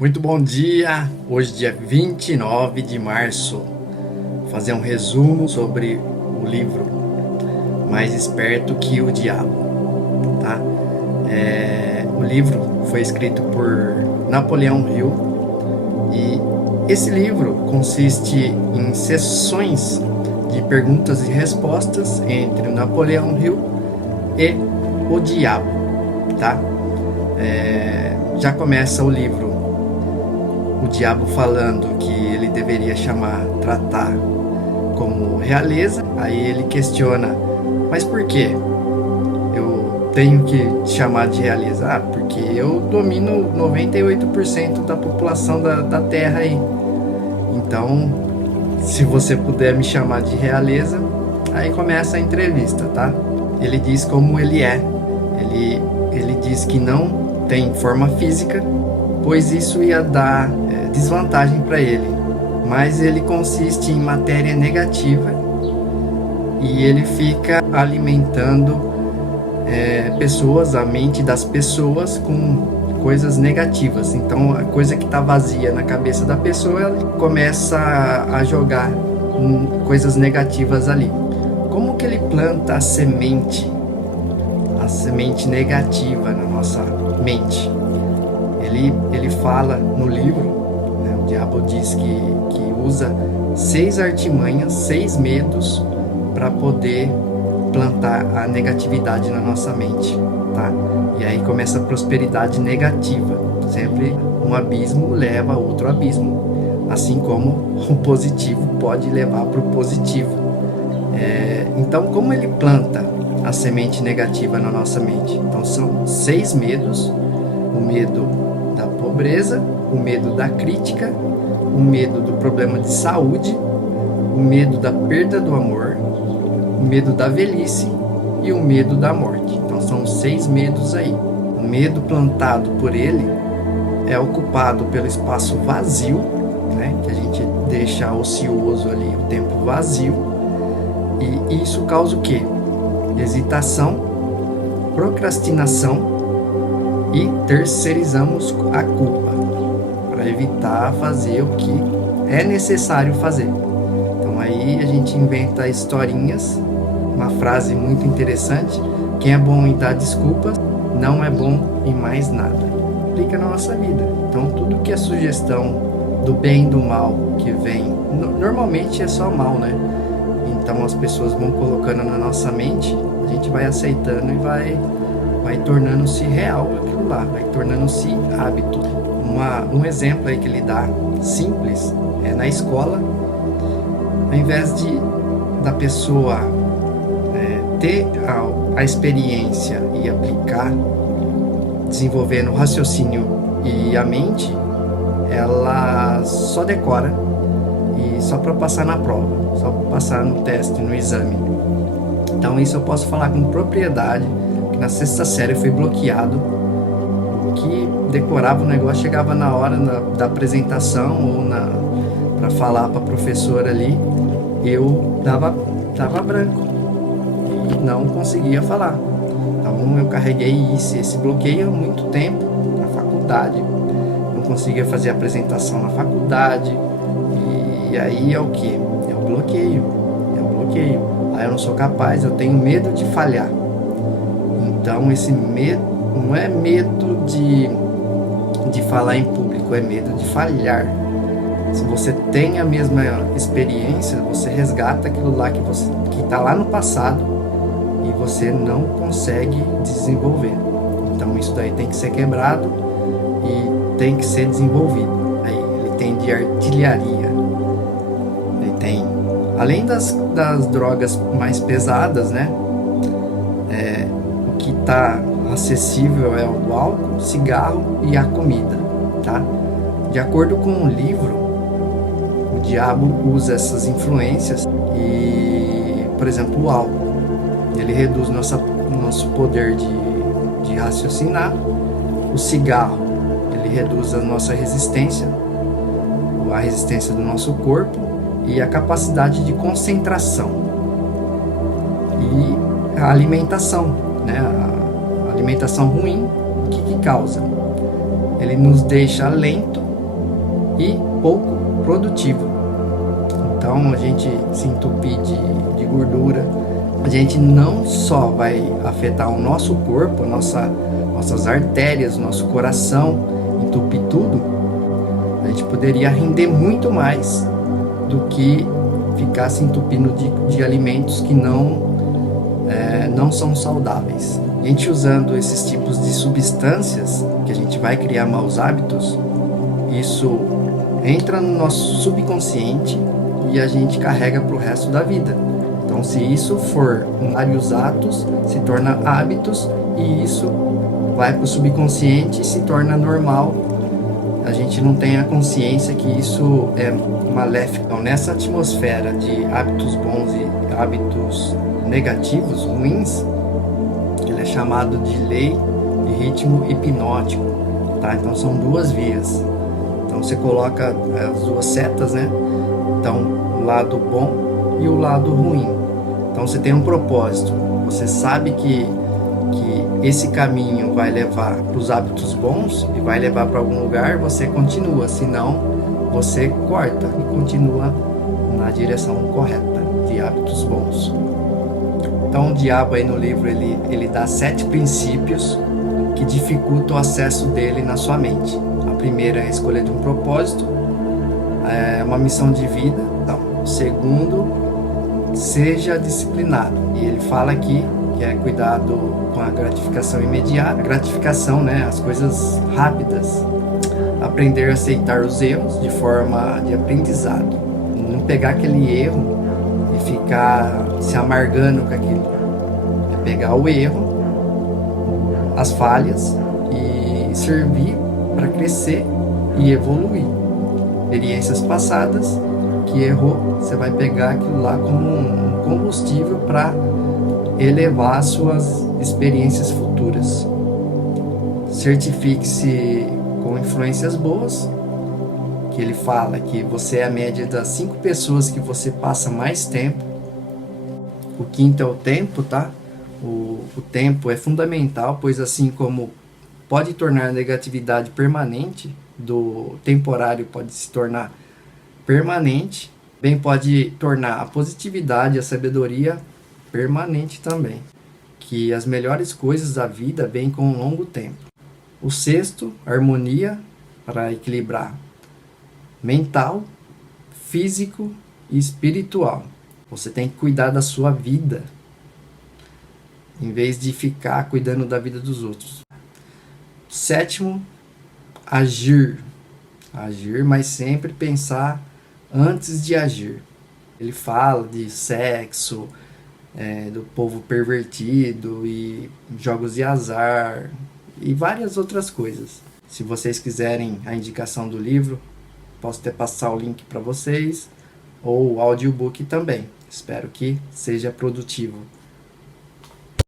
Muito bom dia! Hoje, dia 29 de março, vou fazer um resumo sobre o livro Mais Esperto que o Diabo, tá? O livro foi escrito por Napoleão Hill e esse livro consiste em sessões de perguntas e respostas entre o Napoleão Hill e o diabo, tá? Já começa o livro o diabo falando que ele deveria tratar como realeza. Aí ele questiona, mas por que eu tenho que chamar de realeza? Porque eu domino 98% da população da Terra aí. Então, se você puder me chamar de realeza, aí começa a entrevista, tá? Ele diz como ele é. Ele diz que não tem forma física, pois isso ia dar desvantagem para ele. Mas ele consiste em matéria negativa e ele fica alimentando pessoas, a mente das pessoas com coisas negativas. Então a coisa que está vazia na cabeça da pessoa, ela começa a jogar coisas negativas ali. Como que ele planta a semente negativa na nossa mente? Ele fala no livro, né, o diabo diz que usa 6 artimanhas, 6 medos para poder plantar a negatividade na nossa mente, tá? E aí começa a prosperidade negativa. Sempre um abismo leva a outro abismo, assim como o positivo pode levar para o positivo. Então, como ele planta a semente negativa na nossa mente? Então, são 6 medos: o medo da pobreza, o medo da crítica, o medo do problema de saúde, o medo da perda do amor, o medo da velhice e o medo da morte. Então são 6 medos aí. O medo plantado por ele é ocupado pelo espaço vazio, né, que a gente deixa ocioso ali, o tempo vazio, e isso causa o quê? Hesitação, procrastinação, e terceirizamos a culpa para evitar fazer o que é necessário fazer. Então aí a gente inventa historinhas, uma frase muito interessante: quem é bom em dar desculpas não é bom em mais nada. Aplica na nossa vida. Então tudo que é sugestão do bem e do mal que vem, normalmente é só mal, né? Então as pessoas vão colocando na nossa mente, a gente vai aceitando e vai tornando-se real aquilo lá, vai tornando-se hábito. Um exemplo aí que ele dá, simples, é na escola. Ao invés da pessoa ter a experiência e aplicar, desenvolvendo o raciocínio e a mente, ela só decora, e só para passar na prova, só para passar no teste, no exame. Então isso eu posso falar com propriedade. Na 6ª série eu fui bloqueado, que decorava o negócio, chegava na hora da apresentação ou para falar para a professora ali, eu dava branco e não conseguia falar. Então eu carreguei esse bloqueio há muito tempo na faculdade, não conseguia fazer apresentação na faculdade, e aí é o que? É o bloqueio. Aí eu não sou capaz, eu tenho medo de falhar. Então esse medo não é medo de falar em público, é medo de falhar. Se você tem a mesma experiência, você resgata aquilo lá que está lá no passado e você não consegue desenvolver. Então isso daí tem que ser quebrado e tem que ser desenvolvido. Aí ele tem de artilharia. Ele tem, além das drogas mais pesadas, né? O que está acessível é o álcool, cigarro e a comida, tá? De acordo com o livro, o diabo usa essas influências e, por exemplo, o álcool, ele reduz o nosso poder de raciocinar. O cigarro, ele reduz a nossa resistência, a resistência do nosso corpo e a capacidade de concentração. E a alimentação, né? A alimentação ruim, o que causa? ele nos deixa lento e pouco produtivo. Então a gente se entupir de gordura, a gente não só vai afetar o nosso corpo, nossas artérias, nosso coração, entupir tudo, a gente poderia render muito mais do que ficar se entupindo de alimentos que não são saudáveis. A gente usando esses tipos de substâncias, que a gente vai criar maus hábitos, isso entra no nosso subconsciente e a gente carrega para o resto da vida. Então, se isso for vários atos, se torna hábitos, e isso vai para o subconsciente e se torna normal. A gente não tem a consciência que isso é maléfico. Então, nessa atmosfera de hábitos bons e hábitos negativos, ruins, ele é chamado de lei de ritmo hipnótico, tá? Então são duas vias. Então você coloca as duas setas, né? Então o lado bom e o lado ruim. Então você tem um propósito. Você sabe que esse caminho vai levar para os hábitos bons e vai levar para algum lugar, você continua. Senão você corta e continua na direção correta de hábitos bons. Então o diabo aí no livro ele dá 7 princípios que dificultam o acesso dele na sua mente. A primeira é a escolha de um propósito, uma missão de vida. Então, o segundo, seja disciplinado. E ele fala aqui que é cuidado com a gratificação imediata, a gratificação, né, as coisas rápidas. Aprender a aceitar os erros de forma de aprendizado. Não pegar aquele erro e ficar se amargando com aquilo. É pegar o erro, as falhas e servir para crescer e evoluir. Experiências passadas que errou, você vai pegar aquilo lá como um combustível para elevar as suas experiências futuras. Certifique-se com influências boas, que ele fala que você é a média das 5 pessoas que você passa mais tempo. O quinto é o tempo, tá? O tempo é fundamental, pois assim como pode tornar a negatividade permanente, do temporário pode se tornar permanente, bem pode tornar a positividade, a sabedoria permanente também. Que as melhores coisas da vida vêm com um longo tempo. O sexto, harmonia, para equilibrar mental, físico e espiritual. Você tem que cuidar da sua vida, em vez de ficar cuidando da vida dos outros. Sétimo, agir. Agir, mas sempre pensar antes de agir. Ele fala de sexo, do povo pervertido e jogos de azar e várias outras coisas. Se vocês quiserem a indicação do livro, posso até passar o link para vocês, ou o audiobook também. Espero que seja produtivo.